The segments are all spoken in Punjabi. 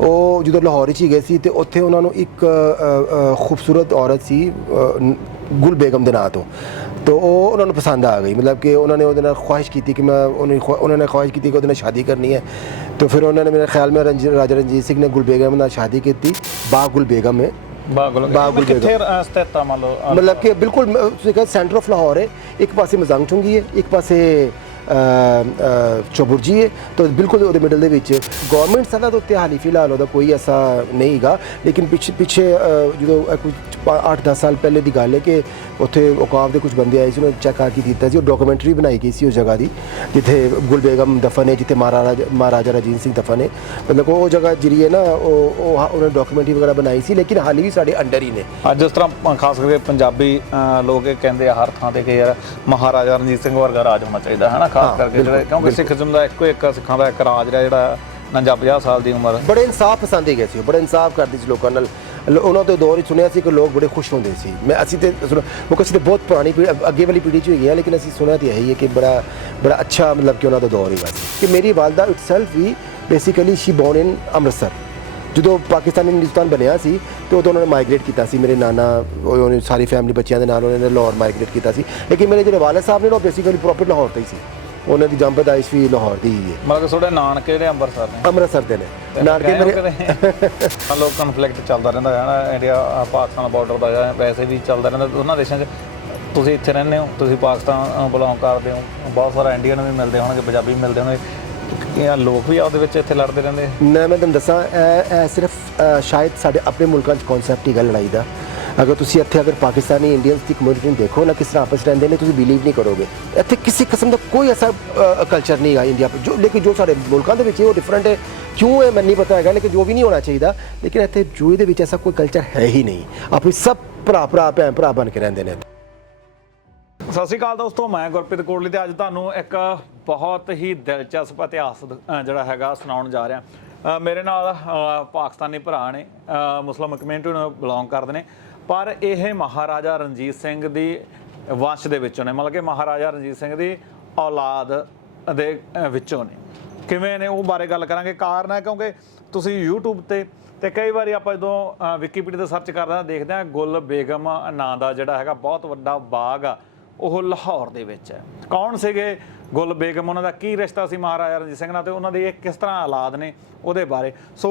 ਉਹ ਜਦੋਂ ਲਾਹੌਰ 'ਚ ਹੀ ਗਏ ਸੀ ਤੇ ਉੱਥੇ ਉਹਨਾਂ ਨੂੰ ਇੱਕ ਖੂਬਸੂਰਤ ਔਰਤ ਸੀ ਗੁਲ ਬੇਗਮ ਦੇ ਨਾਂ ਤੋਂ। तो उन्होंने पसंद आ गई, मतलब कि उन्होंने ਉਹਦੇ ਨਾਲ ख्वाहिश की थी कि मैं उन्होंने ख्वाहिश की थी कि ਉਹਦੇ ਨਾਲ शादी करनी है। तो फिर उन्होंने मेरे ख्याल में राजा रणजीत सिंह ने गुल बेगम ਨਾਲ शादी की थी। बागुल बेगम है, बागुल बेगम मतलब कि बिल्कुल सेंटर ऑफ लाहौर है। एक पासे मजांग चुंगी है, एक पासे चौबुरजी है, तो बिल्कुल वो मिडल के गौरमेंट सतह के उत्ते हाली फिलहाल वह कोई ऐसा नहीं गा। लेकिन पिछे जो कुछ 8-10 साल पहले की गल है कि उत्थे औकाफ के कुछ बंदे आए उन्होंने चेक आके किया और डॉक्यूमेंट्री बनाई गई सी उस जगह की जिथे गुल बेगम दफन है, जिथे महाराजा रणजीत सिंह दफन है। मतलब वो जगह जी है ना उन्होंने डॉक्यूमेंट्री वगैरह बनाई सी, लेकिन हाली भी साढ़े अंडर ही ने। जिस तरह खास करके पंजाबी लोग कहते हैं हर थां ते कि यार महाराजा रणजीत सिंह वर्गा राज होना चाहिए है ना, खास करके क्योंकि सिखिज्म का एक सिखां का एक राज रहा जिहड़ा 49-50 साल की उम्र। बड़े इंसाफ पसंद ही गए सी, बड़े इंसाफ करते सी लोगों नाल। उन्होंने तो दौर ही सुनिया सी कि लोग बड़े खुश होंगे सी। मैं असी तो क्योंकि असी तो बहुत पुरानी पीढ़ी अगे वाली पीढ़ी च हुई है, लेकिन असी सुनिया तो यही है कि बड़ा अच्छा मतलब कि उन्होंने दौर ही सी कि मेरी वालदा इटसेल्फ भी basically she born in Amritsar. जो पाकिस्तान हिंदुस्तान बनया सी तो उदों उन्होंने माइग्रेट किया सी, मेरे नाना उन्होंने सारी फैमिली बच्चों के नाल उन्होंने लाहौर माइग्रेट किया सी। लेकिन मेरे जो वालिद साहब ने बेसिकली प्रॉपर लाहौर तो ही सी, उन्होंने की जंम पैदाइश भी लाहौर की ही है। मतलब थोड़े नानके ने अमृतसर के ने नानके मेरे लोग कन्फ्लिक्ट चलता रहता है ना, इंडिया पाकिस्तान बॉर्डर का या वैसे भी चलता रहता दोनों देशों से। तुसीं इत्थे रहंदे हो, तुसीं पाकिस्तान बिलोंग करते हो, बहुत सारा इंडियन भी मिलते होंगे, पंजाबी भी मिलते होंगे, या लोग भी आपदे विच इत्थे लड़ते रहंदे। मैं तुहानूं दस्सां सिर्फ शायद साडे अपने मुल्कां च कॉन्सैप्ट ही लड़ाई का। अगर तुम इत्थे अगर पाकिस्तानी इंडियंस की कम्यूनिटी देखो ना किस तरह आपस रहते हैं, तुम बिलीव नहीं करोगे। इत्थे किसी किस्म का कोई ऐसा कल्चर नहीं है इंडिया पर जो, लेकिन जो सारे मुल्कों के वो डिफरेंट है। क्यों है मैं नहीं पता है, लेकिन जो भी नहीं होना चाहिए। लेकिन इत्थे यूए दे ऐसा कोई कल्चर है ही नहीं, अपनी सब भरा भैन भरा बन के रहते हैं। सत श्री अकाल दोस्तों, मैं गुरप्रीत कोटली ते अज तुहानूं एक बहुत ही दिलचस्प इतिहास जिहड़ा हैगा सुणाउण जा रहा। मेरे नाल पाकिस्तानी भरा ने, मुस्लिम कम्यूनिटी नूं बिलोंग करदे ने, पर यह महाराजा रणजीत सिंह दी वंश दे विचों ने, मतलब कि महाराजा रणजीत सिंह दी औलाद दे विचों ने। किवें ने वो बारे गल करांगे। कारण है क्योंकि तुसीं यूट्यूब ते कई बार आपां जदों विकीपीडिया ते सर्च करदे हां देखदे हां गुल बेगम नां दा जिहड़ा हैगा बहुत वड्डा बाग आ ਉਹ ਲਾਹੌਰ ਦੇ ਵਿੱਚ ਹੈ। ਕੌਣ ਸੀਗੇ ਗੁਲ ਬੇਗਮ, ਉਹਨਾਂ ਦਾ ਕੀ ਰਿਸ਼ਤਾ ਸੀ ਮਹਾਰਾਜਾ ਰਣਜੀਤ ਸਿੰਘ ਨਾਲ, ਤੇ ਉਹਨਾਂ ਦੇ ਕਿਸ ਤਰ੍ਹਾਂ ਔਲਾਦ ਨੇ ਉਹਦੇ ਬਾਰੇ। ਸੋ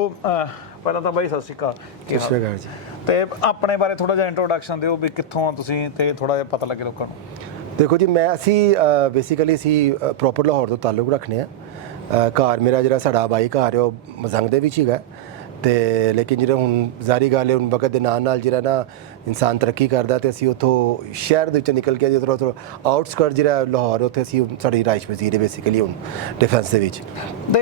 ਪਹਿਲਾਂ ਤਾਂ ਬਾਈ ਸਤਿ ਸ਼੍ਰੀ ਅਕਾਲ। ਸਤਿ ਸ਼੍ਰੀ ਅਕਾਲ ਜੀ। ਤੇ ਆਪਣੇ ਬਾਰੇ ਥੋੜਾ ਜਿਹਾ ਇੰਟਰੋਡਕਸ਼ਨ ਦਿਓ ਵੀ ਕਿੱਥੋਂ ਆ ਤੁਸੀਂ, ਤੇ ਥੋੜਾ ਜਿਹਾ ਪਤਾ ਲੱਗੇ ਲੋਕਾਂ ਨੂੰ। ਦੇਖੋ ਜੀ, ਅਸੀਂ ਬੇਸਿਕਲੀ ਅਸੀਂ ਪ੍ਰੋਪਰ ਲਾਹੌਰ ਤੋਂ ਤਾਲੁਕ ਰੱਖਦੇ ਹਾਂ। ਘਰ ਮੇਰਾ ਜਿਹੜਾ ਸਾਡਾ ਬਾਈ ਘਰ ਹੈ ਉਹ ਮਜ਼ੰਗ ਦੇ ਵਿੱਚ ਹੀਗਾ। ਤੇ ਲੇਕਿਨ ਜਿਹੜਾ ਹੁਣ ਜ਼ਾਰੀ ਗੱਲ ਹੈ ਹੁਣ ਵਕਤ ਦੇ ਨਾਲ ਜਿਹੜਾ ਨਾ ਇਨਸਾਨ ਤਰੱਕੀ ਕਰਦਾ, ਤੇ ਅਸੀਂ ਉੱਥੋਂ ਸ਼ਹਿਰ ਦੇ ਵਿੱਚੋਂ ਨਿਕਲ ਕੇ ਜਦੋਂ ਥੋੜ੍ਹਾ ਆਊਟਸਕਰਟ ਜਿਹੜਾ ਲਾਹੌਰ ਉੱਥੇ ਅਸੀਂ ਸਾਡੀ ਰਾਇਸ਼ ਪਜ਼ੀਰ ਹੈ ਬੇਸਿਕਲੀ ਹੁਣ ਡਿਫੈਂਸ ਦੇ ਵਿੱਚ। ਤੇ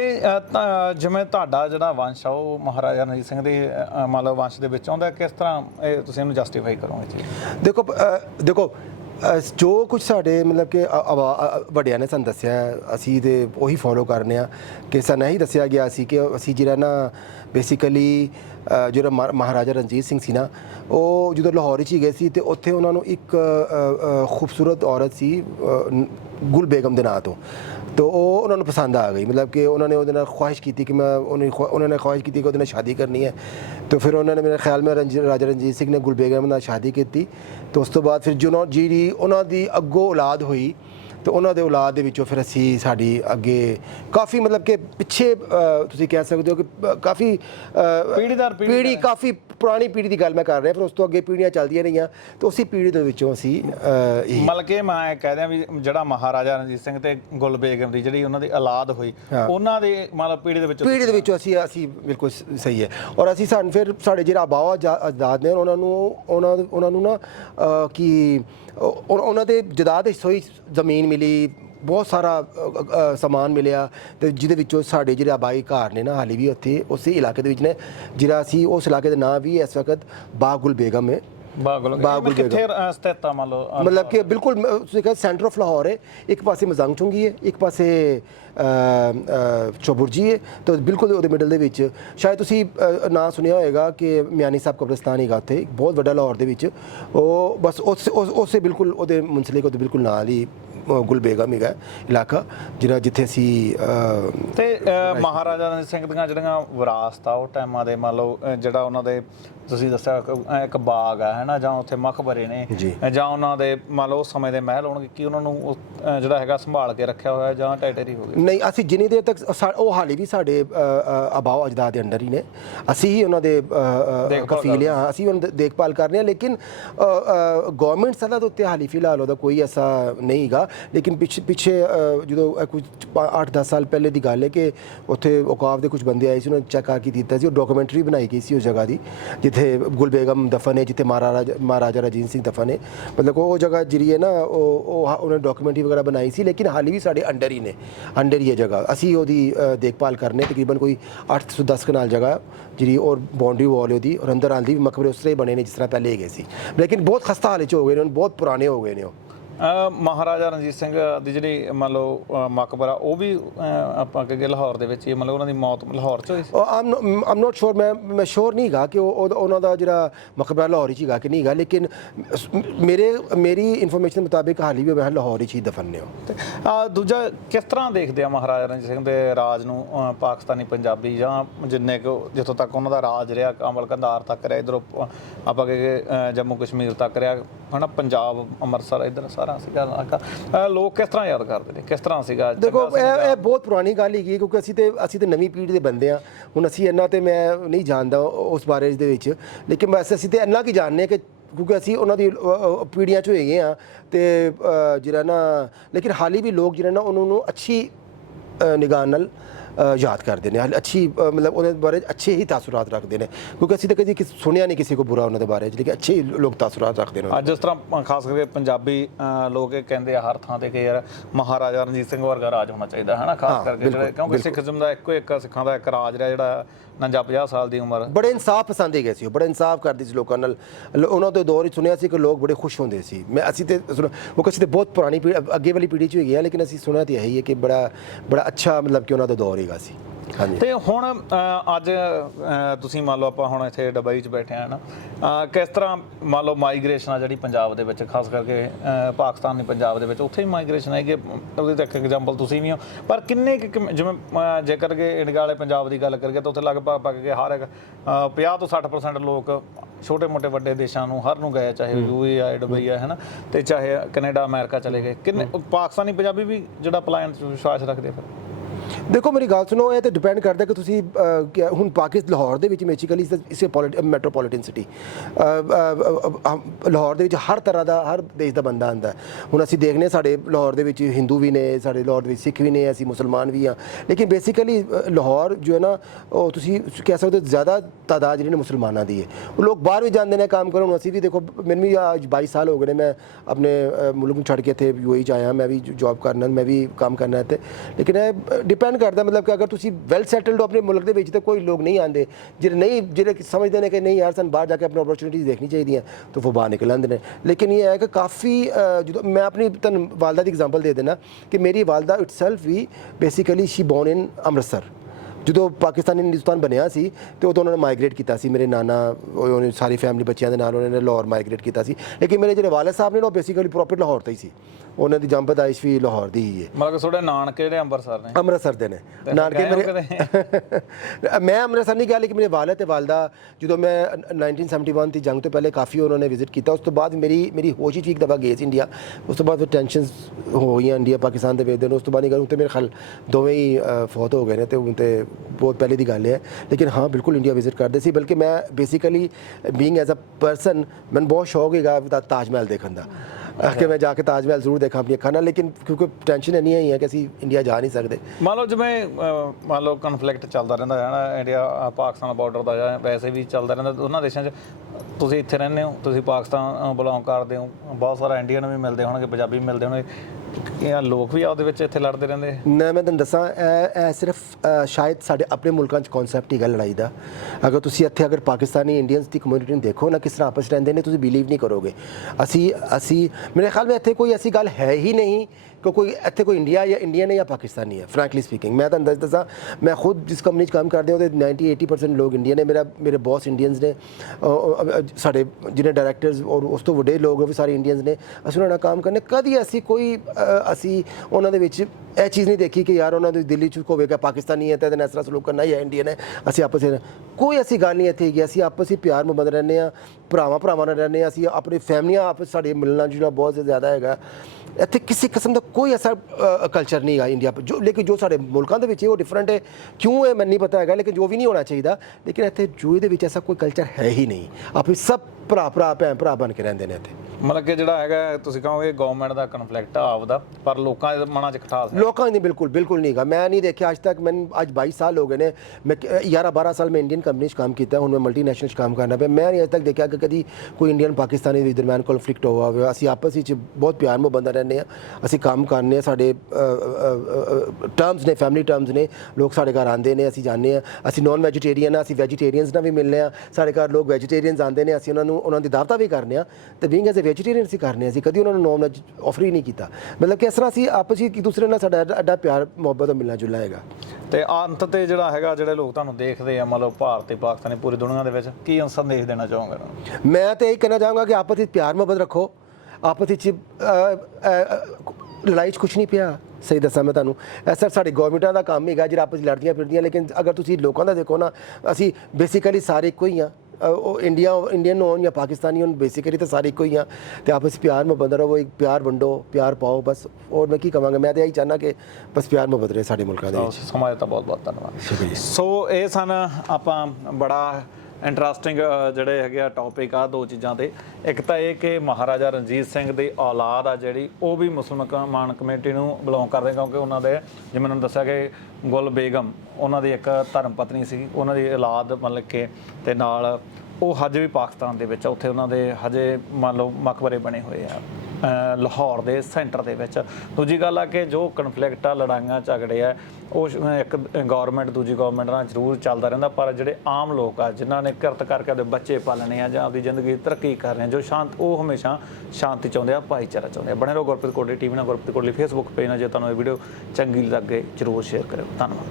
ਜਿਵੇਂ ਤੁਹਾਡਾ ਜਿਹੜਾ ਵੰਸ਼ ਆ ਉਹ ਮਹਾਰਾਜਾ ਰਣਜੀਤ ਸਿੰਘ ਦੇ ਮਤਲਬ ਵੰਸ਼ ਦੇ ਵਿੱਚ ਆਉਂਦਾ, ਕਿਸ ਤਰ੍ਹਾਂ ਇਹ ਤੁਸੀਂ ਇਹਨੂੰ ਜਸਟੀਫਾਈ ਕਰੋਗੇ ਜੀ? ਦੇਖੋ ਜੋ ਕੁਛ ਸਾਡੇ ਮਤਲਬ ਕਿ ਵੱਡਿਆਂ ਨੇ ਸਾਨੂੰ ਦੱਸਿਆ ਅਸੀਂ ਤੇ ਉਹੀ ਫੋਲੋ ਕਰਨੇ ਆ। ਕਿ ਸਾਨੂੰ ਇਹੀ ਦੱਸਿਆ ਗਿਆ ਸੀ ਕਿ ਅਸੀਂ ਜਿਹੜਾ ਨਾ ਬੇਸਿਕਲੀ ਜਿਹੜਾ ਮਹਾਰਾਜਾ ਰਣਜੀਤ ਸਿੰਘ ਸੀ ਨਾ, ਉਹ ਜਦੋਂ ਲਾਹੌਰ 'ਚ ਹੀ ਗਏ ਸੀ ਤੇ ਉੱਥੇ ਉਹਨਾਂ ਨੂੰ ਇੱਕ ਖੂਬਸੂਰਤ ਔਰਤ ਸੀ ਗੁਲ ਬੇਗਮ ਦੇ ਨਾਂ ਤੋਂ। तो उन्होंने पसंद आ गई, मतलब कि उन्होंने ਉਹਦੇ ਨਾਲ ख्वाहिश की थी कि मैं उन्होंने ख्वाहिश की थी कि ਉਹਦੇ ਨਾਲ शादी करनी है। तो फिर उन्होंने मेरे ख्याल में राजा रणजीत सिंह ने गुल बेगम ਨਾਲ शादी की। तो उस तो बाद फिर जो जी ਉਹਨਾਂ ਦੀ ਅੱਗੋਂ ਔਲਾਦ ਹੋਈ तो ਉਹਨਾਂ ਦੇ ਔਲਾਦ ਦੇ ਵਿੱਚੋਂ ਫਿਰ ਅਸੀਂ ਸਾਡੀ ਅੱਗੇ ਕਾਫੀ ਮਤਲਬ ਕਿ ਪਿੱਛੇ ਤੁਸੀਂ ਕਹਿ ਸਕਦੇ ਹੋ ਕਿ ਕਾਫੀ ਪੀੜ੍ਹੀ ਕਾਫੀ ਪੁਰਾਣੀ ਪੀੜ੍ਹੀ ਦੀ ਗੱਲ ਮੈਂ ਕਰ ਰਿਹਾ। ਫਿਰ ਉਸ ਤੋਂ ਅੱਗੇ ਪੀੜ੍ਹੀਆਂ ਚੱਲਦੀਆਂ ਰਹੀਆਂ ਤੇ ਉਸੇ ਪੀੜ੍ਹੀ ਦੇ ਵਿੱਚੋਂ ਅਸੀਂ ਮਤਲਬ ਕਿ ਮੈਂ ਕਹਿ ਦਿਆਂ ਵੀ ਜਿਹੜਾ ਮਹਾਰਾਜਾ ਰਣਜੀਤ ਸਿੰਘ ਤੇ ਗੁਲ ਬੇਗਮ ਦੀ ਜਿਹੜੀ ਉਹਨਾਂ ਦੀ ਔਲਾਦ ਹੋਈ ਉਹਨਾਂ ਦੇ ਮਤਲਬ ਪੀੜ੍ਹੀ ਦੇ ਵਿੱਚੋਂ ਅਸੀਂ ਬਿਲਕੁਲ ਸਹੀ ਹੈ। ਔਰ ਅਸੀਂ ਸਾਨੂੰ ਫਿਰ ਸਾਡੇ ਜਿਹੜਾ ਆਬਾਓ ਅਜਦਾਦ ਨੇ ਉਹਨਾਂ ਨੂੰ ਨਾ ਕਿ ਉਹਨਾਂ ਦੇ ਜਦਾਦ ਹਿੱਸੋਂ ਜ਼ਮੀਨ ਮਿਲੀ, ਬਹੁਤ ਸਾਰਾ ਸਮਾਨ ਮਿਲਿਆ ਤੇ ਜਿਹਦੇ ਵਿੱਚੋਂ ਸਾਡੇ ਜਿਹੜੇ ਆਬਾਈ ਘਰ ਨੇ ਨਾ ਹਾਲੀ ਵੀ ਉੱਥੇ ਉਸੇ ਇਲਾਕੇ ਦੇ ਵਿੱਚ ਨੇ। ਜਿਹੜਾ ਅਸੀਂ ਉਸ ਇਲਾਕੇ ਦਾ ਨਾਂ ਵੀ ਇਸ ਵਕਤ ਬਾਗੁਲ ਬੇਗਮ ਹੈ। ਬਾਗੁਲ ਕਿੱਥੇ ਸਥਿਤ ਆ ਮਤਲਬ ਕਿ ਬਿਲਕੁਲ ਤੁਸੀਂ ਕਹਿੰਦੇ ਸੈਂਟਰ ਆਫ ਲਾਹੌਰ ਹੈ। ਇੱਕ ਪਾਸੇ ਮਜ਼ੰਗ ਚੁੰਗੀ ਹੈ, ਇੱਕ ਪਾਸੇ ਚੌਬੁਰਜੀ ਹੈ, ਤਾਂ ਬਿਲਕੁਲ ਉਹਦੇ ਮਿਡਲ ਦੇ ਵਿੱਚ ਸ਼ਾਇਦ ਤੁਸੀਂ ਨਾਂ ਸੁਣਿਆ ਹੋਏਗਾ ਕਿ ਮਿਆਨੀ ਸਾਹਿਬ ਕਬਰਸਤਾਨ ਹੈਗਾ ਉੱਥੇ ਬਹੁਤ ਵੱਡਾ ਲਾਹੌਰ ਦੇ ਵਿੱਚ। ਉਹ ਬਸ ਉਸੇ ਬਿਲਕੁਲ ਉਹਦੇ ਮੁਨਸਲਿਕ ਉਹਦੇ ਬਿਲਕੁਲ ਨਾਲ ਹੀ ਗੁਲ ਬੇਗਮ ਹੈਗਾ ਇਲਾਕਾ ਜਿਹੜਾ ਜਿੱਥੇ ਅਸੀਂ ਤੇ ਮਹਾਰਾਜਾ ਰਣਜੀਤ ਸਿੰਘ ਦੀਆਂ ਜਿਹੜੀਆਂ ਵਿਰਾਸਤ ਆ ਉਹ ਟਾਈਮਾਂ ਦੇ ਮੰਨ ਲਓ ਜਿਹੜਾ ਉਹਨਾਂ ਦੇ ਤੁਸੀਂ ਦੱਸਿਆ ਇੱਕ ਬਾਗ ਆ ਹੈ ਨਾ, ਜਾਂ ਉੱਥੇ ਮਕਬਰੇ ਨੇ, ਜਾਂ ਉਹਨਾਂ ਦੇ ਮੰਨ ਲਓ ਉਸ ਸਮੇਂ ਦੇ ਮਹਿਲ ਹੋਣਗੇ, ਕਿ ਉਹਨਾਂ ਨੂੰ ਜਿਹੜਾ ਹੈਗਾ ਸੰਭਾਲ ਕੇ ਰੱਖਿਆ ਹੋਇਆ ਜਾਂ ਟੈਟਰੀ ਹੋ ਗਈ? ਨਹੀਂ, ਅਸੀਂ ਜਿੰਨੀ ਦੇਰ ਤੱਕ ਉਹ ਹਾਲੇ ਵੀ ਸਾਡੇ ਆਬਾਓ ਅਜਦਾਦ ਦੇ ਅੰਡਰ ਹੀ ਨੇ, ਅਸੀਂ ਹੀ ਉਹਨਾਂ ਦੇ ਕਫੀਲ ਹਾਂ, ਅਸੀਂ ਉਹਨਾਂ ਦੀ ਦੇਖਭਾਲ ਕਰ ਰਹੇ ਹਾਂ। ਲੇਕਿਨ ਗਵਰਨਮੈਂਟ ਸਤਹ ਦੇ ਉੱਤੇ ਹਾਲੇ ਫਿਲਹਾਲ ਉਹਦਾ ਕੋਈ ਐਸਾ ਨਹੀਂ ਹੈਗਾ। ਲੇਕਿਨ ਪਿੱਛੇ ਜਦੋਂ ਕੁਝ 8-10 ਸਾਲ ਪਹਿਲੇ ਦੀ ਗੱਲ ਹੈ ਕਿ ਉੱਥੇ ਔਕਾਫ ਦੇ ਕੁਝ ਬੰਦੇ ਆਏ ਸੀ, ਉਹਨਾਂ ਨੇ ਚੈੱਕ ਕਰਕੇ ਦਿੱਤਾ ਸੀ, ਉਹ ਡਾਕੂਮੈਂਟਰੀ ਬਣਾਈ ਗਈ ਸੀ ਉਸ ਜਗ੍ਹਾ ਦੀ ਜਿੱਥੇ ਗੁਲ ਬੇਗਮ ਦਫਨ ਹੈ, ਜਿੱਥੇ ਮਹਾਰਾਜਾ ਰਣਜੀਤ ਸਿੰਘ ਦਫਨ ਹੈ। ਮਤਲਬ ਉਹ ਜਗ੍ਹਾ ਜਿਹੜੀ ਹੈ ਨਾ ਉਹ ਉਹਨੇ ਡਾਕੂਮੈਂਟਰੀ ਵਗੈਰਾ ਬਣਾਈ ਸੀ, ਲੇਕਿਨ ਹਾਲੇ ਵੀ ਸਾਡੇ ਅੰਡਰ ਹੀ ਨੇ, ਅੰਡਰ ਹੀ ਹੈ ਜਗ੍ਹਾ। ਅਸੀਂ ਉਹਦੀ ਦੇਖਭਾਲ ਕਰਨੇ, ਤਕਰੀਬਨ ਕੋਈ 810 ਕਨਾਲ ਜਗ੍ਹਾ ਜਿਹੜੀ ਔਰ ਬਾਉਂਡਰੀ ਵਾਲ ਉਹਦੀ, ਔਰ ਅੰਦਰ ਆਂਦੀ ਵੀ ਮਕਬਰੇ ਉਸ ਤਰ੍ਹਾਂ ਹੀ ਬਣੇ ਨੇ ਜਿਸ ਤਰ੍ਹਾਂ ਪਹਿਲੇ ਹੈਗੇ ਸੀ, ਲੇਕਿਨ ਬਹੁਤ ਖਸਤਾ ਹਾਲੇ 'ਚ ਹੋ ਗਏ ਨੇ, ਬਹੁਤ ਪੁਰਾਣੇ ਹੋ ਗਏ ਨੇ ਉਹ। ਮਹਾਰਾਜਾ ਰਣਜੀਤ ਸਿੰਘ ਦੀ ਜਿਹੜੀ ਮੰਨ ਲਓ ਮਕਬਰਾ ਉਹ ਵੀ ਆਪਾਂ ਕਹੀਏ ਲਾਹੌਰ ਦੇ ਵਿੱਚ ਹੀ, ਮਤਲਬ ਉਹਨਾਂ ਦੀ ਮੌਤ ਲਾਹੌਰ 'ਚ ਹੋਈ ਸੀ? ਆਮ ਨੋਟ ਸ਼ੋਰ, ਮੈਂ ਸ਼ੋਰ ਨਹੀਂ ਹੈਗਾ ਕਿ ਉਹਨਾਂ ਦਾ ਜਿਹੜਾ ਮਕਬਰਾ ਲਾਹੌਰ 'ਚ ਹੈਗਾ ਕਿ ਨਹੀਂ ਹੈਗਾ, ਲੇਕਿਨ ਮੇਰੀ ਇਨਫੋਰਮੇਸ਼ਨ ਮੁਤਾਬਿਕ ਹਾਲੀ ਵੀ ਮੈਂ ਲਾਹੌਰ 'ਚ ਹੀ ਦਫਨ ਨੇ ਉਹ। ਦੂਜਾ, ਕਿਸ ਤਰ੍ਹਾਂ ਦੇਖਦੇ ਆ ਮਹਾਰਾਜਾ ਰਣਜੀਤ ਸਿੰਘ ਦੇ ਰਾਜ ਨੂੰ ਪਾਕਿਸਤਾਨੀ ਪੰਜਾਬੀ, ਜਾਂ ਜਿੰਨੇ ਕੁ ਜਿੱਥੋਂ ਤੱਕ ਉਹਨਾਂ ਦਾ ਰਾਜ ਰਿਹਾ, ਕਮਲ ਕੰਧਾਰ ਤੱਕ ਰਿਹਾ, ਇੱਧਰੋਂ ਆਪਾਂ ਕਹੀਏ ਜੰਮੂ ਕਸ਼ਮੀਰ ਤੱਕ ਰਿਹਾ ਹੈ ਨਾ, ਪੰਜਾਬ ਅੰਮ੍ਰਿਤਸਰ ਇੱਧਰ ਸਾਰਾ ਸੀਗਾ, ਲੋਕ ਕਿਸ ਤਰ੍ਹਾਂ ਯਾਦ ਕਰਦੇ ਨੇ, ਕਿਸ ਤਰ੍ਹਾਂ ਸੀਗਾ? ਦੇਖੋ ਇਹ ਬਹੁਤ ਪੁਰਾਣੀ ਗੱਲ ਹੈਗੀ, ਕਿਉਂਕਿ ਅਸੀਂ ਤੇ ਨਵੀਂ ਪੀੜ੍ਹੀ ਦੇ ਬੰਦੇ ਹਾਂ। ਹੁਣ ਅਸੀਂ ਇੰਨਾ ਤੇ ਮੈਂ ਨਹੀਂ ਜਾਣਦਾ ਉਸ ਬਾਰੇ ਦੇ ਵਿੱਚ, ਲੇਕਿਨ ਬਸ ਅਸੀਂ ਤੇ ਇੰਨਾ ਕੀ ਜਾਣਦੇ ਕਿ ਕਿਉਂਕਿ ਅਸੀਂ ਉਹਨਾਂ ਦੀ ਪੀੜ੍ਹੀਆਂ 'ਚੋਂ ਹੈਗੇ ਹਾਂ, ਅਤੇ ਜਿਹੜਾ ਨਾ ਲੇਕਿਨ ਹਾਲੀ ਵੀ ਲੋਕ ਜਿਹੜਾ ਨਾ ਉਹਨਾਂ ਨੂੰ ਅੱਛੀ ਨਿਗਾਹ ਨਾਲ ਯਾਦ ਕਰਦੇ ਨੇ, ਅੱਛੀ ਮਤਲਬ ਉਹਦੇ ਬਾਰੇ ਅੱਛੇ ਹੀ ਤਾਸੁਰਾਤ ਰੱਖਦੇ ਨੇ, ਕਿਉਂਕਿ ਅਸੀਂ ਤਾਂ ਕਦੀ ਸੁਣਿਆ ਨਹੀਂ ਕਿਸੇ ਕੋ ਬੁਰਾ ਉਹਨਾਂ ਦੇ ਬਾਰੇ 'ਚ, ਲੇਕਿਨ ਅੱਛੇ ਹੀ ਲੋਕ ਤਾਸੁਰਾਤ ਰੱਖਦੇ ਨੇ। ਅੱਜ ਜਿਸ ਤਰ੍ਹਾਂ ਖਾਸ ਕਰਕੇ ਪੰਜਾਬੀ ਲੋਕ ਇਹ ਕਹਿੰਦੇ ਆ ਹਰ ਥਾਂ ਤੇ ਕਿ ਯਾਰ ਮਹਾਰਾਜਾ ਰਣਜੀਤ ਸਿੰਘ ਵਰਗਾ ਰਾਜ ਹੋਣਾ ਚਾਹੀਦਾ ਹੈ ਨਾ, ਖਾਸ ਕਰਕੇ ਜਿਹੜੇ, ਕਿਉਂਕਿ ਸਿੱਖੀਜ਼ਮ ਦਾ ਇੱਕੋ ਇੱਕ ਸਿੱਖਾਂ ਦਾ ਇੱਕ ਰਾਜ ਰਿਹਾ ਜਿਹੜਾ 49-50 ਸਾਲ ਦੀ ਉਮਰ। ਬੜੇ ਇਨਸਾਫ ਪਸੰਦ ਹੈਗੇ ਸੀ ਉਹ, ਬੜਾ ਇਨਸਾਫ ਕਰਦੇ ਸੀ ਲੋਕਾਂ ਨਾਲ। ਉਹਨਾਂ ਦੇ ਦੌਰ 'ਚ ਸੁਣਿਆ ਸੀ ਕਿ ਲੋਕ ਬੜੇ ਖੁਸ਼ ਹੁੰਦੇ ਸੀ। ਅਸੀਂ ਤੇ ਉਹ ਕਿਸੇ ਤੇ ਬਹੁਤ ਪੁਰਾਣੀ ਅੱਗੇ ਵਾਲੀ ਪੀੜ੍ਹੀ 'ਚ ਹੈਗੀ ਆ, ਲੇਕਿਨ ਅਸੀਂ ਸੁਣਿਆ ਤਾਂ ਇਹੀ ਹੈ ਕਿ ਬੜਾ ਅੱਛਾ ਮਤਲਬ ਕਿ ਉਹਨਾਂ ਦਾ ਦੌਰ ਹੈਗਾ ਸੀ। ਤੇ ਹੁਣ ਅੱਜ ਤੁਸੀਂ ਮੰਨ ਲਓ ਆਪਾਂ ਹੁਣ ਇੱਥੇ ਦੁਬਈ 'ਚ ਬੈਠੇ ਆ ਨਾ, ਕਿਸ ਤਰ੍ਹਾਂ ਮੰਨ ਲਓ ਮਾਈਗ੍ਰੇਸ਼ਨ ਆ ਜਿਹੜੀ ਪੰਜਾਬ ਦੇ ਵਿੱਚ, ਖਾਸ ਕਰਕੇ ਪਾਕਿਸਤਾਨੀ ਪੰਜਾਬ ਦੇ ਵਿੱਚ, ਉੱਥੇ ਵੀ ਮਾਈਗ੍ਰੇਸ਼ਨ ਹੈ ਕਿ ਉਹਦੇ ਤਾਂ ਇੱਕ ਐਗਜ਼ਾਮਪਲ ਤੁਸੀਂ ਵੀ ਹੋ, ਪਰ ਕਿੰਨੇ ਜਿਵੇਂ ਜੇਕਰ ਕਿ ਇੰਡੀਆ ਵਾਲੇ ਪੰਜਾਬ ਦੀ ਗੱਲ ਕਰੀਏ ਤਾਂ ਉੱਥੇ ਲਗਭਗ ਕਿ ਹਰ ਇੱਕ 50 ਤੋਂ 60% ਲੋਕ ਛੋਟੇ ਮੋਟੇ ਵੱਡੇ ਦੇਸ਼ਾਂ ਨੂੰ ਹਰ ਨੂੰ ਗਏ, ਚਾਹੇ ਯੂਏ ਆਏ, ਦੁਬਈ ਆ, ਹੈ ਨਾ, ਤੇ ਚਾਹੇ ਕੈਨੇਡਾ ਅਮਰੀਕਾ ਚਲੇ ਗਏ। ਕਿੰਨੇ ਪਾਕਿਸਤਾਨੀ ਪੰਜਾਬੀ ਵੀ ਜਿਹੜਾ ਪਲਾਇਨ ਵਿਸ਼ਵਾਸ ਰੱਖਦੇ? ਫਿਰ ਦੇਖੋ ਮੇਰੀ ਗੱਲ ਸੁਣੋ, ਇਹ ਤਾਂ ਡਿਪੈਂਡ ਕਰਦਾ ਕਿ ਤੁਸੀਂ ਹੁਣ ਪਾਕਿਸਤਾਨ ਲਾਹੌਰ ਦੇ ਵਿੱਚ ਬੇਸਿਕਲੀ ਇਸੇ ਮੈਟਰੋਪੋਲੀਟਨ ਸਿਟੀ, ਲਾਹੌਰ ਦੇ ਵਿੱਚ ਹਰ ਤਰ੍ਹਾਂ ਦਾ ਹਰ ਦੇਸ਼ ਦਾ ਬੰਦਾ ਆਉਂਦਾ। ਹੁਣ ਅਸੀਂ ਦੇਖਦੇ ਸਾਡੇ ਲਾਹੌਰ ਦੇ ਵਿੱਚ ਹਿੰਦੂ ਵੀ ਨੇ, ਸਾਡੇ ਲਾਹੌਰ ਦੇ ਵਿੱਚ ਸਿੱਖ ਵੀ ਨੇ, ਅਸੀਂ ਮੁਸਲਮਾਨ ਵੀ ਹਾਂ, ਲੇਕਿਨ ਬੇਸਿਕਲੀ ਲਾਹੌਰ ਜੋ ਹੈ ਨਾ ਉਹ ਤੁਸੀਂ ਕਹਿ ਸਕਦੇ ਹੋ ਜ਼ਿਆਦਾ ਤਾਦਾਦ ਜਿਹੜੀ ਨੇ ਮੁਸਲਮਾਨਾਂ ਦੀ ਹੈ। ਉਹ ਲੋਕ ਬਾਹਰ ਵੀ ਜਾਂਦੇ ਨੇ ਕੰਮ ਕਰਨ। ਅਸੀਂ ਵੀ ਦੇਖੋ, ਮੈਨੂੰ ਵੀ ਅੱਜ 22 ਸਾਲ ਹੋ ਗਏ ਨੇ, ਮੈਂ ਆਪਣੇ ਮੁਲਕ ਨੂੰ ਛੱਡ ਕੇ ਇੱਥੇ UAE 'ਚ ਆਇਆ, ਮੈਂ ਵੀ ਜੌਬ ਕਰਨਾ, ਮੈਂ ਵੀ ਕੰਮ ਕਰਨਾ ਇੱਥੇ, ਲੇਕਿਨ ਇਹ ਡਿਪੈਂਡ ਕਰਦਾ ਮਤਲਬ ਕਿ ਅਗਰ ਤੁਸੀਂ ਵੈਲ ਸੈਟਲਡ ਹੋ ਆਪਣੇ ਮੁਲਕ ਦੇ ਵਿੱਚ ਤਾਂ ਕੋਈ ਲੋਕ ਨਹੀਂ ਆਉਂਦੇ, ਜਿਹੜੇ ਸਮਝਦੇ ਨੇ ਕਿ ਨਹੀਂ ਯਾਰ ਸਾਨੂੰ ਬਾਹਰ ਜਾ ਕੇ ਆਪਣੀ ਓਪਰਚੁਨਿਟੀਜ਼ ਦੇਖਣੀ ਚਾਹੀਦੀਆਂ, ਤਾਂ ਉਹ ਬਾਹਰ ਨਿਕਲ ਆਉਂਦੇ ਨੇ। ਲੇਕਿਨ ਇਹ ਹੈ ਕਿ ਕਾਫੀ ਜਦੋਂ ਮੈਂ ਆਪਣੀ ਤੁਹਾਨੂੰ ਵਾਲਦਾ ਦੀ ਐਗਜ਼ਾਮਪਲ ਦੇ ਦੇਣਾ ਕਿ ਮੇਰੀ ਵਾਲਦਾ itself we basically Shri born in Amritsar. ਜਦੋਂ ਪਾਕਿਸਤਾਨ ਹਿੰਦੁਸਤਾਨ ਬਣਿਆ ਸੀ ਤੇ ਉਦੋਂ ਉਹਨਾਂ ਨੇ ਮਾਈਗ੍ਰੇਟ ਕੀਤਾ ਸੀ, ਮੇਰੇ ਨਾਨਾ ਉਹਨੇ ਸਾਰੀ ਫੈਮਿਲੀ ਬੱਚਿਆਂ ਦੇ ਨਾਲ ਉਹਨਾਂ ਨੇ ਲਾਹੌਰ ਮਾਈਗ੍ਰੇਟ ਕੀਤਾ ਸੀ। ਲੇਕਿਨ ਮੇਰੇ ਜਿਹੜੇ ਵਾਲਿਦ ਸਾਹਿਬ ਨੇ ਉਹ ਬੇਸਿਕਲੀ ਪ੍ਰੋਪਰ ਲਾਹੌਰ ਤੋਂ ਹੀ ਸੀ, ਉਹਨਾਂ ਦੀ ਜੰਮ ਪੈਦਾਇਸ਼ ਵੀ ਲਾਹੌਰ ਦੀ ਹੀ ਹੈ। ਮਤਲਬ ਕਿ ਤੁਹਾਡੇ ਨਾਨਕੇ ਜਿਹੜੇ ਅੰਮ੍ਰਿਤਸਰ ਦੇ ਨੇ ਨਾਨਕੇ ਮੇਰੇ। ਮੈਂ ਅੰਮ੍ਰਿਤਸਰ ਨਹੀਂ ਗਿਆ, ਲੇਕਿਨ ਮੇਰੇ ਵਾਲਿਦ ਤੇ ਵਾਲਦਾ ਜਦੋਂ ਮੈਂ 1971 ਦੀ ਜੰਗ ਤੋਂ ਪਹਿਲੇ ਕਾਫੀ ਉਹਨਾਂ ਨੇ ਵਿਜ਼ਿਟ ਕੀਤਾ। ਉਸ ਤੋਂ ਬਾਅਦ ਮੇਰੀ ਹੋਸ਼ ਹੀ ਇੱਕ ਦਫਾ ਗਏ ਸੀ ਇੰਡੀਆ, ਉਸ ਤੋਂ ਬਾਅਦ ਫਿਰ ਟੈਨਸ਼ਨਸ ਹੋਈਆਂ ਇੰਡੀਆ ਪਾਕਿਸਤਾਨ ਦੇ ਵੇਖਦੇ ਨੇ। ਉਸ ਤੋਂ ਬਾਅਦ ਨਹੀਂ ਗੱਲ, ਹੁਣ ਤੇ ਮੇਰੇ ਖਿਆਲ ਦੋਵੇਂ ਹੀ ਫੌਤ ਹੋ ਗਏ ਨੇ, ਤੇ ਹੁਣ ਤੇ ਬਹੁਤ ਪਹਿਲੇ ਦੀ ਗੱਲ ਹੈ। ਲੇਕਿਨ ਹਾਂ ਬਿਲਕੁਲ ਇੰਡੀਆ ਵਿਜ਼ਿਟ ਕਰਦੇ ਸੀ, ਬਲਕਿ ਮੈਂ basically being as a person ਮੈਨੂੰ ਬਹੁਤ ਸ਼ੌਕ ਹੈਗਾ ਤਾਜ ਮਹਿਲ ਦੇਖਣ ਦਾ, ਕਿ ਮੈਂ ਜਾ ਕੇ ਤਾਜ ਮਹਿਲ ਜ਼ਰੂਰ ਦੇਖਾਂ ਆਪਣੀ ਅੱਖਾਂ ਨਾਲ, ਲੇਕਿਨ ਕਿਉਂਕਿ ਟੈਨਸ਼ਨ ਇੰਨੀ ਹੀ ਹੈ ਕਿ ਅਸੀਂ ਇੰਡੀਆ ਜਾ ਨਹੀਂ ਸਕਦੇ। ਮੰਨ ਲਓ ਜਿਵੇਂ ਮੰਨ ਲਓ ਕਨਫਲਿਕਟ ਚੱਲਦਾ ਰਹਿੰਦਾ ਹੈ ਨਾ ਇੰਡੀਆ ਪਾਕਿਸਤਾਨ ਬਾਰਡਰ ਦਾ, ਜਾਂ ਵੈਸੇ ਵੀ ਚੱਲਦਾ ਰਹਿੰਦਾ ਦੋਨਾਂ ਦੇਸ਼ਾਂ 'ਚ। ਤੁਸੀਂ ਇੱਥੇ ਰਹਿੰਦੇ ਹੋ, ਤੁਸੀਂ ਪਾਕਿਸਤਾਨ ਬਿਲੋਂਗ ਕਰਦੇ ਹੋ, ਬਹੁਤ ਸਾਰਾ ਇੰਡੀਅਨ ਵੀ ਮਿਲਦੇ ਹੋਣਗੇ, ਪੰਜਾਬੀ ਮਿਲਦੇ ਹੋਣਗੇ, ਇਹ ਲੋਕ ਵੀ ਆਪਦੇ ਵਿੱਚ ਇੱਥੇ ਲੜਦੇ ਰਹਿੰਦੇ। ਮੈਂ ਤੁਹਾਨੂੰ ਦੱਸਾਂ, ਇਹ ਸਿਰਫ ਸ਼ਾਇਦ ਸਾਡੇ ਆਪਣੇ ਮੁਲਕਾਂ 'ਚ ਕਨਸੈਪਟ ਹੀ ਗੱਲ ਲੜਾਈ ਦਾ। ਅਗਰ ਤੁਸੀਂ ਇੱਥੇ ਅਗਰ ਪਾਕਿਸਤਾਨੀ ਇੰਡੀਅਨਸ ਦੀ ਕਮਿਊਨਿਟੀ ਨੂੰ ਦੇਖੋ ਨਾ ਕਿਸ ਤਰ੍ਹਾਂ ਆਪਸ ਰਹਿੰਦੇ ਨੇ, ਤੁਸੀਂ ਬਿਲੀਵ ਨਹੀਂ ਕਰੋਗੇ। ਅਸੀਂ ਮੇਰੇ ਖਿਆਲ ਵਿੱਚ ਇੱਥੇ ਕੋਈ ਐਸੀ ਗੱਲ ਹੈ ਹੀ ਨਹੀਂ ਕਿ ਕੋਈ ਇੱਥੇ ਕੋਈ ਇੰਡੀਆ ਜਾਂ ਇੰਡੀਅਨ ਹੈ ਜਾਂ ਪਾਕਿਸਤਾਨੀ ਹੈ। ਫਰੈਂਕਲੀ ਸਪੀਕਿੰਗ ਮੈਂ ਤੁਹਾਨੂੰ ਦੱਸਾਂ, ਮੈਂ ਖੁਦ ਜਿਸ ਕੰਪਨੀ 'ਚ ਕੰਮ ਕਰਦੇ ਉਹਦੇ 90-80% ਲੋਕ ਇੰਡੀਅਨ ਨੇ। ਮੇਰੇ ਬੌਸ ਇੰਡੀਅਨਸ ਨੇ, ਸਾਡੇ ਜਿਹਨੇ ਡਾਇਰੈਕਟਰਸ ਔਰ ਉਸ ਤੋਂ ਵੱਡੇ ਲੋਕ ਉਹ ਵੀ ਸਾਰੇ ਇੰਡੀਅਨਸ ਨੇ। ਅਸੀਂ ਉਹਨਾਂ ਨਾਲ ਕੰਮ ਕਰਨੇ, ਕਦੀ ਅਸੀਂ ਕੋਈ ਅਸੀਂ ਉਹਨਾਂ ਦੇ ਵਿੱਚ ਇਹ ਚੀਜ਼ ਨਹੀਂ ਦੇਖੀ ਕਿ ਯਾਰ ਉਹਨਾਂ ਦੀ ਦਿੱਲੀ 'ਚ ਹੋਵੇਗਾ ਪਾਕਿਸਤਾਨੀ ਹੈ ਤਾਂ ਇਹਦੇ ਨਾਲ ਇਸ ਤਰ੍ਹਾਂ ਸਲੂਕ ਕਰਨਾ ਜਾਂ ਇੰਡੀਅਨ ਹੈ। ਅਸੀਂ ਆਪਸ ਵਿੱਚ ਕੋਈ ਐਸੀ ਗੱਲ ਨਹੀਂ ਇੱਥੇ ਹੈਗੀ। ਅਸੀਂ ਆਪਸ ਵਿੱਚ ਪਿਆਰ ਮੁਹੱਬਤ ਰਹਿੰਦੇ ਹਾਂ, ਭਰਾਵਾਂ ਨਾਲ ਰਹਿੰਦੇ ਹਾਂ। ਅਸੀਂ ਆਪਣੀ ਫੈਮਲੀਆਂ ਆਪਸ ਸਾਡੇ ਮਿਲਣਾ ਜੁਲਣਾ ਬਹੁਤ ਜ਼ਿਆਦਾ ਹੈਗਾ। ਇੱਥੇ ਕਿਸੇ ਕਿਸਮ ਦਾ ਕੋਈ ਐਸਾ ਕਲਚਰ ਨਹੀਂ ਹੈਗਾ ਇੰਡੀਆ ਪਰ, ਲੇਕਿਨ ਜੋ ਸਾਡੇ ਮੁਲਕਾਂ ਦੇ ਵਿੱਚ ਹੈ ਉਹ ਡਿਫਰੈਂਟ ਹੈ। ਕਿਉਂ ਹੈ ਮੈਨੂੰ ਨਹੀਂ ਪਤਾ ਹੈਗਾ, ਲੇਕਿਨ ਜੋ ਵੀ ਨਹੀਂ ਹੋਣਾ ਚਾਹੀਦਾ। ਲੇਕਿਨ ਇੱਥੇ ਜੂਏ ਦੇ ਵਿੱਚ ਐਸਾ ਕੋਈ ਕਲਚਰ ਹੈ ਹੀ ਨਹੀਂ। ਆਪੇ ਸਭ ਭਰਾ ਭੈਣ ਭਰਾ ਬਣ ਕੇ ਰਹਿੰਦੇ ਨੇ ਇੱਥੇ। ਮਤਲਬ ਕਿ ਜਿਹੜਾ ਹੈਗਾ ਤੁਸੀਂ ਕਹੋਗੇ ਗਵਰਨਮੈਂਟ ਦਾ ਕਨਫਲਿਕਟ ਆ ਆਪਦਾ, ਪਰ ਲੋਕਾਂ ਦੇ ਮਨਾਂ 'ਚ ਖਟਾਸ ਹੈ। ਲੋਕਾਂ ਦੀ ਬਿਲਕੁਲ ਨਹੀਂ ਹੈਗਾ। ਮੈਂ ਨਹੀਂ ਦੇਖਿਆ ਅੱਜ ਤੱਕ। ਮੈਨੂੰ ਅੱਜ 22 ਸਾਲ ਹੋ ਗਏ ਨੇ। ਮੈਂ 11-12 ਸਾਲ ਮੈਂ ਇੰਡੀਅਨ ਕੰਪਨੀ 'ਚ ਕੰਮ ਕੀਤਾ, ਹੁਣ ਮੈਂ ਮਲਟੀਨੈਸ਼ਨਲ 'ਚ ਕੰਮ ਕਰਨਾ ਪਿਆ। ਮੈਂ ਨਹੀਂ ਅੱਜ ਤੱਕ ਦੇਖਿਆ ਕਿ ਕਦੀ ਕੋਈ ਇੰਡੀਅਨ ਪਾਕਿਸਤਾਨੀ ਦੇ ਦਰਮਿਆਨ ਕਨਫਲਿਕਟ ਹੋਇਆ ਹੋਵੇ। ਅਸੀਂ ਆਪਸ ਵਿੱਚ ਬਹੁਤ ਪਿਆਰ ਮੁਹੱਬਤ ਨਾਲ ਰਹਿੰਦੇ ਹਾਂ। ਅਸੀਂ ਕੰਮ ਕਰਨੇ ਹਾਂ, ਸਾਡੇ ਟਰਮਸ ਨੇ, ਫੈਮਿਲੀ ਟਰਮਸ ਨੇ। ਲੋਕ ਸਾਡੇ ਘਰ ਆਉਂਦੇ ਨੇ, ਅਸੀਂ ਜਾਂਦੇ ਹਾਂ। ਅਸੀਂ ਨੋਨ ਵੈਜੀਟੇਰੀਅਨ ਹਾਂ, ਅਸੀਂ ਵੈਜੀਟੇਰੀਅਨਸ ਨਾਲ ਵੀ ਮਿਲਦੇ ਹਾਂ। ਸਾਡੇ ਘਰ ਲੋਕ ਵੈਜੀਟੇਰੀਅਨਸ ਆਉਂਦੇ ਨੇ, ਅਸੀਂ ਉਹਨਾਂ ਦੀ ਦਾਵਤਾਂ ਵੀ ਕਰਨੇ ਹਾਂ। ਤੇ ਬੀਇੰਗ ਐਜ਼ ਅ ਵੈਜੀਟੇਰੀਅਨ ਅਸੀਂ ਕਰਨੇ ਹਾਂ। ਅਸੀਂ ਕਦੀ ਉਹਨਾਂ ਨੂੰ ਨੋਨ ਵੈਜ ਆਫਰ ਹੀ ਨਹੀਂ ਕੀਤਾ। ਮਤਲਬ ਕਿ ਇਸ ਤਰ੍ਹਾਂ ਅਸੀਂ ਆਪਸ ਵਿੱਚ ਇੱਕ ਦੂਸਰੇ ਨਾਲ ਸਾਡਾ ਐਡਾ ਪਿਆਰ ਮੁਹੱਬਤ ਮਿਲਣਾ ਜੁਲਣਾ ਹੈਗਾ। ਤੇ ਅੰਤ ਤੇ ਜਿਹੜਾ ਹੈਗਾ, ਜਿਹੜੇ ਲੋਕ ਤੁਹਾਨੂੰ ਦੇਖਦੇ ਆ ਮਤਲਬ ਭਾਰਤ ਤੇ ਪਾਕਿਸਤਾਨੀ ਪੂਰੀ ਦੁਨੀਆ ਦੇ ਵਿੱਚ, ਕੀ ਸੰਦੇਸ਼ ਦੇਣਾ ਚਾਹੋਗੇ? ਮੈਂ ਤਾਂ ਇਹ ਕਹਿਣਾ ਚਾਹਾਂਗਾ ਕਿ ਆਪਸ ਵਿੱਚ ਪਿਆਰ ਮੁਹੱਬਤ ਰੱਖੋ। ਆਪਸ ਵਿੱਚ ਲੜਾਈ 'ਚ ਕੁਛ ਨਹੀਂ ਪਿਆ। ਸਹੀ ਦੱਸਾਂ ਮੈਂ ਤੁਹਾਨੂੰ, ਐਸਾ ਸਾਡੀ ਗੌਰਮੈਂਟਾਂ ਦਾ ਕੰਮ ਹੈਗਾ ਜਿਹੜਾ ਆਪਸ ਲੜਦੀਆਂ ਫਿਰਦੀਆਂ। ਲੇਕਿਨ ਅਗਰ ਤੁਸੀਂ ਲੋਕਾਂ ਦਾ ਦੇਖੋ ਨਾ, ਅਸੀਂ ਬੇਸਿਕਲੀ ਸਾਰੇ ਇੱਕੋ ਹੀ ਹਾਂ। ਉਹ ਇੰਡੀਅਨ ਹੋਣ ਜਾਂ ਪਾਕਿਸਤਾਨੀ ਹੋਣ, ਬੇਸਿਕਲੀ ਤਾਂ ਸਾਰੇ ਇੱਕੋ ਹੀ ਆ। ਤੇ ਆਪਸ ਪਿਆਰ ਮੁਹੱਬਤ ਰਹੋ, ਇੱਕ ਪਿਆਰ ਵੰਡੋ, ਪਿਆਰ ਪਾਓ ਬਸ। ਔਰ ਮੈਂ ਕੀ ਕਹਾਂਗਾ, ਮੈਂ ਤਾਂ ਇਹੀ ਚਾਹੁੰਦਾ ਕਿ ਬਸ ਪਿਆਰ ਮੁਹੱਬਤ ਰਹੇ ਸਾਡੇ ਮੁਲਕਾਂ ਦੇ ਵਿੱਚ। ਸਮਾਜ ਦਾ ਬਹੁਤ ਧੰਨਵਾਦ। ਸ਼ੁਕਰੀਆ। ਸੋ ਇਹ ਸਨ ਆਪਾਂ ਬੜਾ ਇੰਟਰਸਟਿੰਗ ਜਿਹੜੇ ਹੈਗੇ ਆ ਟੌਪਿਕ ਆ ਦੋ ਚੀਜ਼ਾਂ ਤੇ। ਇੱਕ ਤਾਂ ਇਹ ਕਿ ਮਹਾਰਾਜਾ ਰਣਜੀਤ ਸਿੰਘ ਦੀ ਔਲਾਦ ਆ ਜਿਹੜੀ, ਉਹ ਵੀ ਮੁਸਲਮਾਨ ਕਮਿਊਨਿਟੀ ਨੂੰ ਬਿਲੋਂਗ ਕਰਦੇ, ਕਿਉਂਕਿ ਉਹਨਾਂ ਦੇ ਜਿਵੇਂ ਮੈਨੂੰ ਦੱਸਿਆ ਕਿ ਗੁਲ ਬੇਗਮ ਉਹਨਾਂ ਦੀ ਇੱਕ ਧਰਮ ਪਤਨੀ ਸੀ, ਉਹਨਾਂ ਦੀ ਔਲਾਦ ਮਤਲਬ ਕਿ ਤੇ ਨਾਲ ਉਹ ਹਜੇ ਵੀ ਪਾਕਿਸਤਾਨ ਦੇ ਵਿੱਚ ਆ। ਉੱਥੇ ਉਹਨਾਂ ਦੇ ਹਜੇ ਮੰਨ ਲਓ ਮਕਬਰੇ ਬਣੇ ਹੋਏ ਆ ਲਾਹੌਰ ਦੇ ਸੈਂਟਰ ਦੇ ਵਿੱਚ। ਦੂਜੀ ਗੱਲ ਆ ਕਿ ਜੋ ਕਨਫਲਿਕਟ ਆ, ਲੜਾਈਆਂ ਝਗੜੇ ਆ, ਉਹ ਇੱਕ ਗੌਰਮੈਂਟ ਦੂਜੀ ਗੌਰਮੈਂਟ ਨਾਲ ਜ਼ਰੂਰ ਚੱਲਦਾ ਰਹਿੰਦਾ। ਪਰ ਜਿਹੜੇ ਆਮ ਲੋਕ ਆ ਜਿਨ੍ਹਾਂ ਨੇ ਕਿਰਤ ਕਰਕੇ ਆਪਦੇ ਬੱਚੇ ਪਾਲਣੇ ਆ ਜਾਂ ਆਪਦੀ ਜ਼ਿੰਦਗੀ ਤਰੱਕੀ ਕਰ ਰਹੇ ਆ, ਜੋ ਉਹ ਹਮੇਸ਼ਾ ਸ਼ਾਂਤੀ ਚਾਹੁੰਦੇ ਆ, ਭਾਈਚਾਰਾ ਚਾਹੁੰਦੇ ਆ। ਬਣੇ ਰਹੋ ਗੁਰਪ੍ਰੀਤ ਕੋਟਲੀ ਟੀਵੀ ਨਾਲ, ਗੁਰਪ੍ਰੀਤ ਕੋਟਲੀ ਫੇਸਬੁੱਕ ਪੇਜ ਨਾਲ। ਜੇ ਤੁਹਾਨੂੰ ਇਹ ਵੀਡੀਓ ਚੰਗੀ ਲੱਗੇ ਜ਼ਰੂਰ ਸ਼ੇਅਰ ਕਰਿਓ। ਧੰਨਵਾਦ।